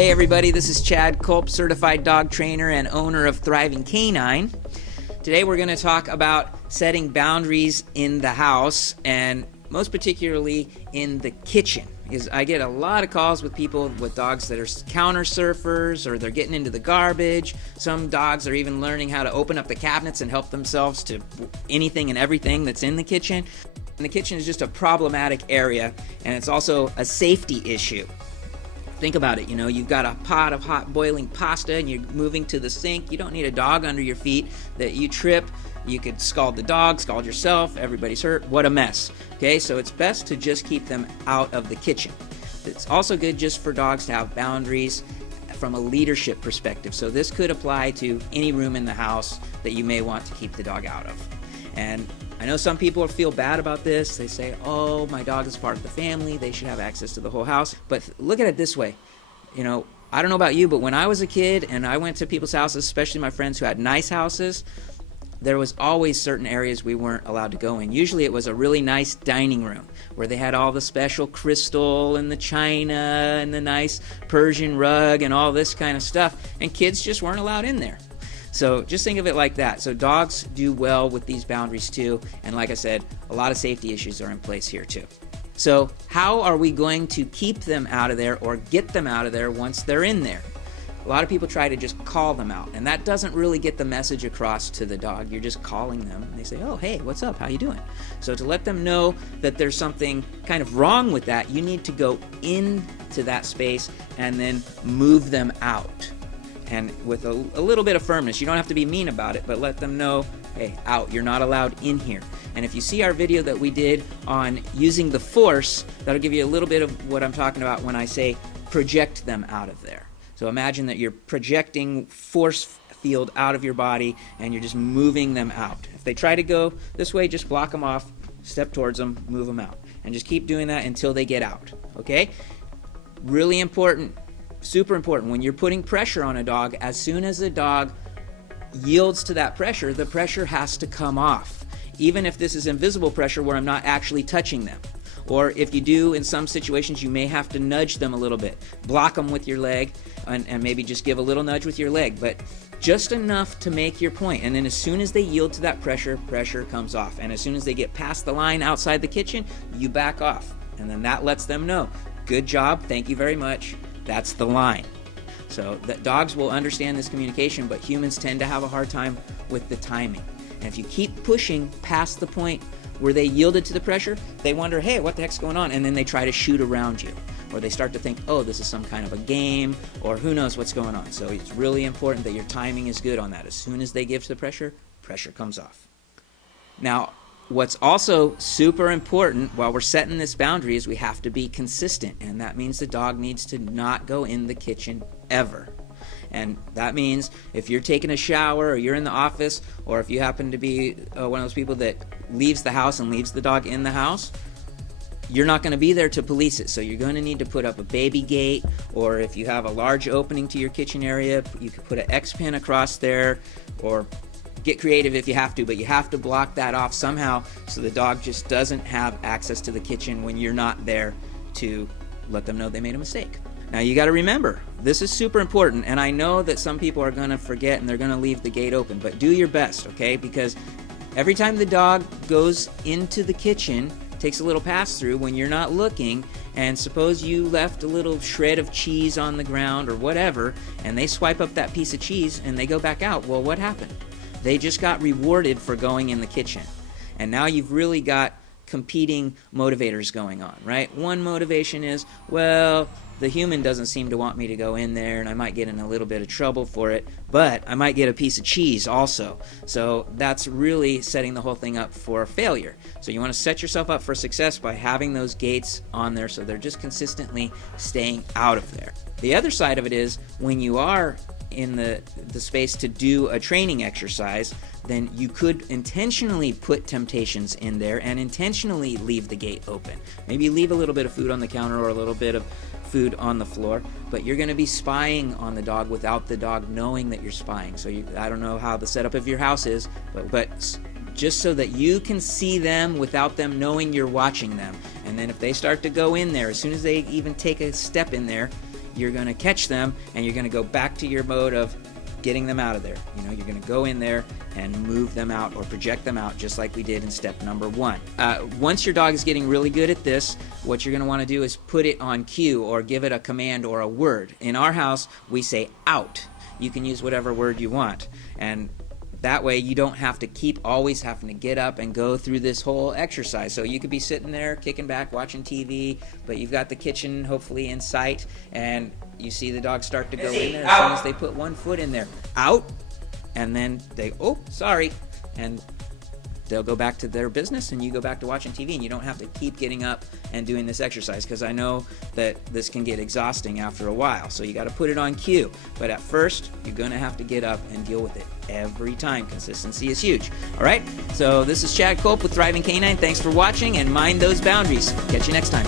Hey everybody, this is Chad Culp, certified dog trainer and owner of Thriving Canine. Today we're going to talk about setting boundaries in the house, and most particularly in the kitchen. Because I get a lot of calls with people with dogs that are counter surfers, or they're getting into the garbage. Some dogs are even learning how to open up the cabinets and help themselves to anything and everything that's in the kitchen. And the kitchen is just a problematic area, and it's also a safety issue. Think about it, you've got a pot of hot boiling pasta and you're moving to the sink. You don't need a dog under your feet that you trip. You could scald the dog, scald yourself, everybody's hurt. What a mess. Okay, so it's best to just keep them out of the kitchen. It's also good just for dogs to have boundaries from a leadership perspective. So this could apply to any room in the house that you may want to keep the dog out of. And I know some people feel bad about this. They say, oh, my dog is part of the family. They should have access to the whole house. But look at it this way. I don't know about you, but when I was a kid and I went to people's houses, especially my friends who had nice houses, there was always certain areas we weren't allowed to go in. Usually it was a really nice dining room where they had all the special crystal and the china and the nice Persian rug and all this kind of stuff. And kids just weren't allowed in there. So just think of it like that. So dogs do well with these boundaries too. And like I said, a lot of safety issues are in place here too. So how are we going to keep them out of there or get them out of there once they're in there? A lot of people try to just call them out, and that doesn't really get the message across to the dog. You're just calling them and they say, oh, hey, what's up? How you doing? So to let them know that there's something kind of wrong with that, you need to go into that space and then move them out. And with a little bit of firmness. You don't have to be mean about it, but let them know, hey, out, you're not allowed in here. And if you see our video that we did on using the force, that'll give you a little bit of what I'm talking about when I say project them out of there. So imagine that you're projecting force field out of your body and you're just moving them out. If they try to go this way, just block them off, step towards them, move them out. And just keep doing that until they get out, okay? Really important. Super important, when you're putting pressure on a dog, as soon as the dog yields to that pressure, the pressure has to come off. Even if this is invisible pressure where I'm not actually touching them. Or if you do, in some situations, you may have to nudge them a little bit. Block them with your leg and maybe just give a little nudge with your leg. But just enough to make your point. And then as soon as they yield to that pressure, pressure comes off. And as soon as they get past the line outside the kitchen, you back off. And then that lets them know, good job, thank you very much. That's the line. So that dogs will understand this communication, but humans tend to have a hard time with the timing. And if you keep pushing past the point where they yielded to the pressure, they wonder, hey, what the heck's going on? And then they try to shoot around you. Or they start to think, oh, this is some kind of a game, or who knows what's going on. So it's really important that your timing is good on that. As soon as they give to the pressure, pressure comes off. Now, what's also super important while we're setting this boundary is we have to be consistent, and that means the dog needs to not go in the kitchen ever. And that means if you're taking a shower or you're in the office, or if you happen to be one of those people that leaves the house and leaves the dog in the house, you're not going to be there to police it. So you're going to need to put up a baby gate, or if you have a large opening to your kitchen area, you could put an X pin across there, or get creative if you have to, but you have to block that off somehow so the dog just doesn't have access to the kitchen when you're not there to let them know they made a mistake. Now you got to remember, this is super important, and I know that some people are going to forget and they're going to leave the gate open, but do your best, okay? Because every time the dog goes into the kitchen, takes a little pass through when you're not looking, and suppose you left a little shred of cheese on the ground or whatever, and they swipe up that piece of cheese and they go back out, well, what happened? They just got rewarded for going in the kitchen. And now you've really got competing motivators going on, right? One motivation is, well, the human doesn't seem to want me to go in there, and I might get in a little bit of trouble for it, but I might get a piece of cheese also. So that's really setting the whole thing up for failure. So you want to set yourself up for success by having those gates on there so they're just consistently staying out of there. The other side of it is when you are in the space to do a training exercise, then you could intentionally put temptations in there and intentionally leave the gate open. Maybe leave a little bit of food on the counter or a little bit of food on the floor, but you're going to be spying on the dog without the dog knowing that you're spying. So I don't know how the setup of your house is, but just so that you can see them without them knowing you're watching them. And then if they start to go in there, as soon as they even take a step in there, you're going to catch them and you're going to go back to your mode of getting them out of there. You're going to go in there and move them out or project them out, just like we did in step number 1. Once your dog is getting really good at this, what you're going to want to do is put it on cue or give it a command or a word. In our house, we say out. You can use whatever word you want, and that way you don't have to keep always having to get up and go through this whole exercise. So you could be sitting there kicking back watching TV, but you've got the kitchen hopefully in sight, and you see the dog start to go in there. As soon as they put one foot in there, out, and then they, oh, sorry, and they'll go back to their business and you go back to watching TV, and you don't have to keep getting up and doing this exercise, because I know that this can get exhausting after a while. So you got to put it on cue, but at first you're going to have to get up and deal with it every time. Consistency is huge. All right, so this is Chad Culp with Thriving Canine. Thanks for watching, and mind those boundaries. Catch you next time.